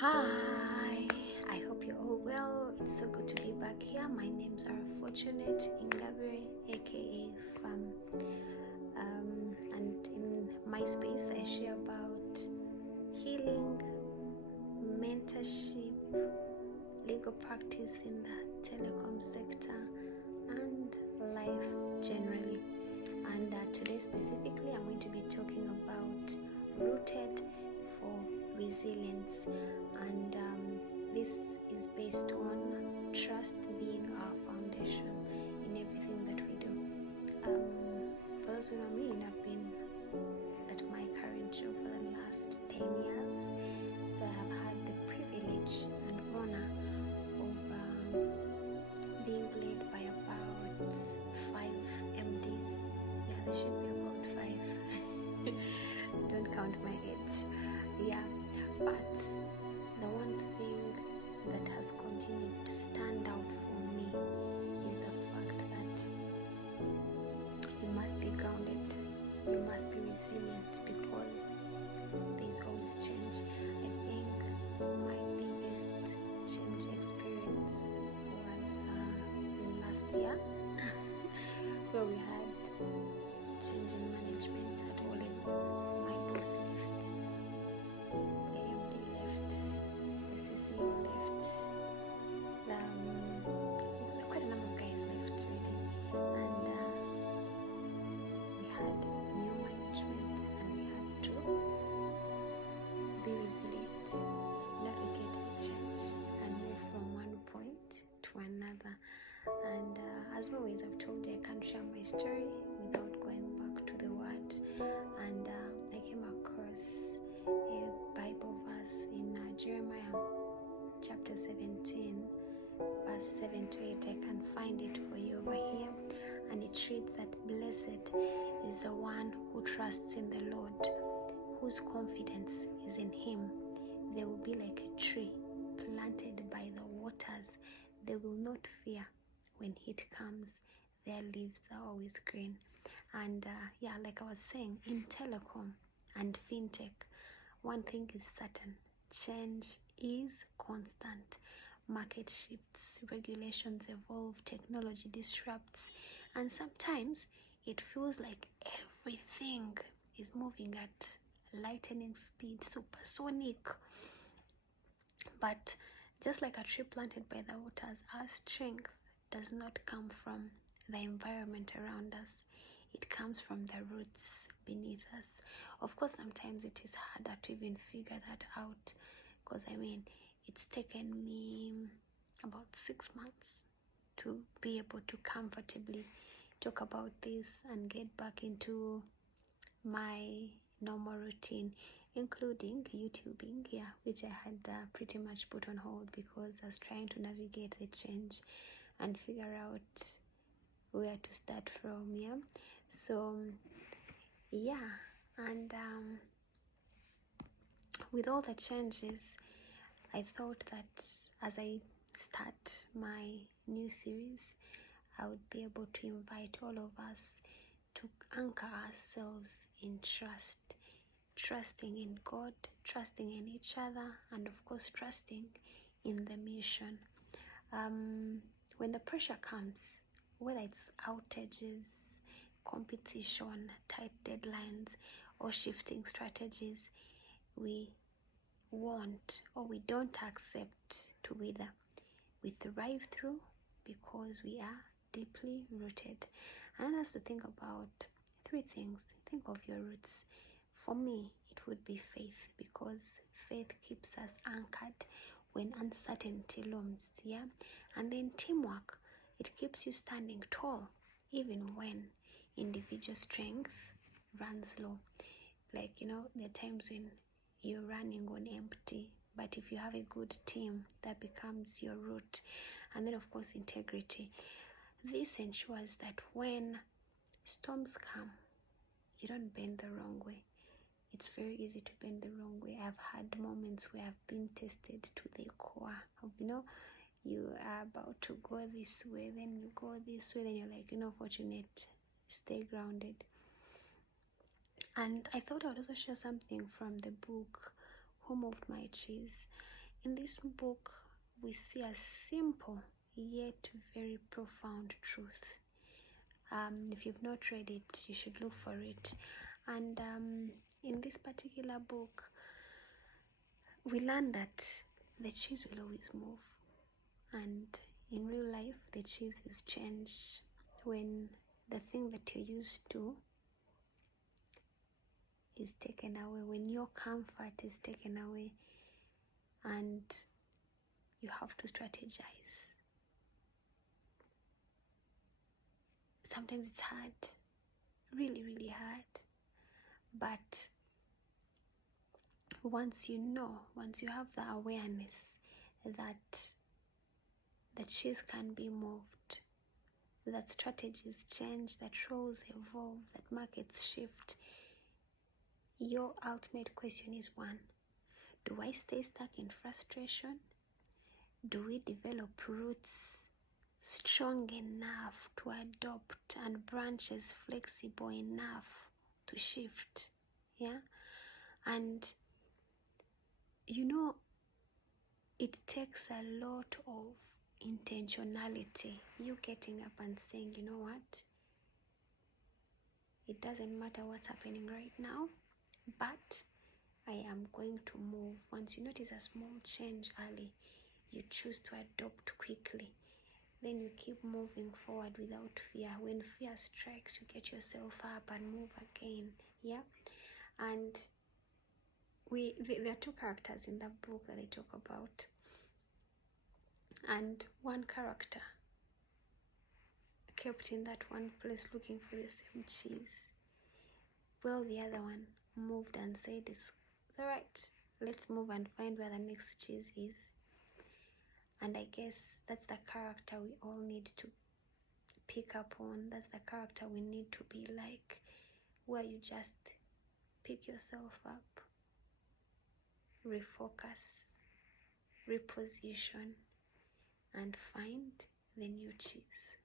Hi, I hope you're all well. It's so good to be back here. My name's Fortunate Ingabire, aka F.I.R.M. And in my space, I share about healing, mentorship, legal practice in the telecom sector, and life generally. And today specifically, I'm going to be talking about rooted for resilience, and this is based on trust being our foundation in everything that we do. For those who know me, I've been at my current job for the last 10 years, so I have had the privilege and honor of being led by about 5 MDs. Yeah, there should be about 5. Don't count my age. Yeah, but the one thing that has continued to stand out for me is the fact that you must be grounded, you must be resilient, because there's always change. I think my biggest change experience was last year where we had change in management at all levels. My boss left, the MD left, the CCO left, quite a number of guys left really, and we had new management, and we had to be resilient, navigate the change, and move from one point to another. And as always, I've told you I can't share my story without going back to the Word, and I came across a Bible verse in Jeremiah chapter 17, verse 7 to 8. I can find it for you over here, and it reads that blessed is the one who trusts in the Lord, whose confidence is in Him. They will be like a tree planted by the waters. They will not fear when heat comes. Their leaves are always green. And yeah, like I was saying, in telecom and fintech, one thing is certain: change is constant. Market shifts, regulations evolve, technology disrupts, and sometimes it feels like everything is moving at lightning speed, supersonic. But just like a tree planted by the waters, our strength does not come from the environment around us. It comes from the roots beneath us. Of course, sometimes it is harder to even figure that out, because it's taken me about 6 months to be able to comfortably talk about this and get back into my normal routine, including YouTubing, which I had pretty much put on hold because I was trying to navigate the change and figure out where to start from. So and with all the changes, I thought that as I start my new series, I would be able to invite all of us to anchor ourselves in trust, trusting in God, trusting in each other, and of course trusting in the mission. When the pressure comes, whether it's outages, competition, tight deadlines, or shifting strategies, we want or we don't accept to wither. We thrive through because we are deeply rooted. And I have to think about 3 things. Think of your roots. For me, it would be faith, because faith keeps us anchored when uncertainty looms. And then teamwork. It keeps you standing tall even when individual strength runs low. Like, there are times when you're running on empty, but if you have a good team, that becomes your root. And then of course integrity. This ensures that when storms come, you don't bend the wrong way. It's very easy to bend the wrong way. I've had moments where I've been tested to the core. You are about to go this way, then you go this way, then you're like, Fortunate, stay grounded. And I thought I would also share something from the book Who Moved My Cheese. In this book, we see a simple yet very profound truth. If you've not read it, you should look for it. And in this particular book, we learn that the cheese will always move. And in real life, the cheese is changed when the thing that you're used to is taken away, when your comfort is taken away, and you have to strategize. Sometimes it's hard, really, really hard. But once you have the awareness that the cheese can be moved, that strategies change, that roles evolve, that markets shift, your ultimate question is one: do I stay stuck in frustration? Do we develop roots strong enough to adopt and branches flexible enough to shift? Yeah. And it takes a lot of intentionality, you getting up and saying, you know what, it doesn't matter what's happening right now, but I am going to move. Once you notice a small change early, you choose to adopt quickly. Then you keep moving forward without fear. When fear strikes, you get yourself up and move again. Yeah. And there are two characters in the book that I talk about. And one character kept in that one place looking for the same cheese. Well, the other one moved and said, it's all right, let's move and find where the next cheese is. And I guess that's the character we all need to pick up on. That's the character we need to be like, where you just pick yourself up, refocus, reposition, and find the new cheese.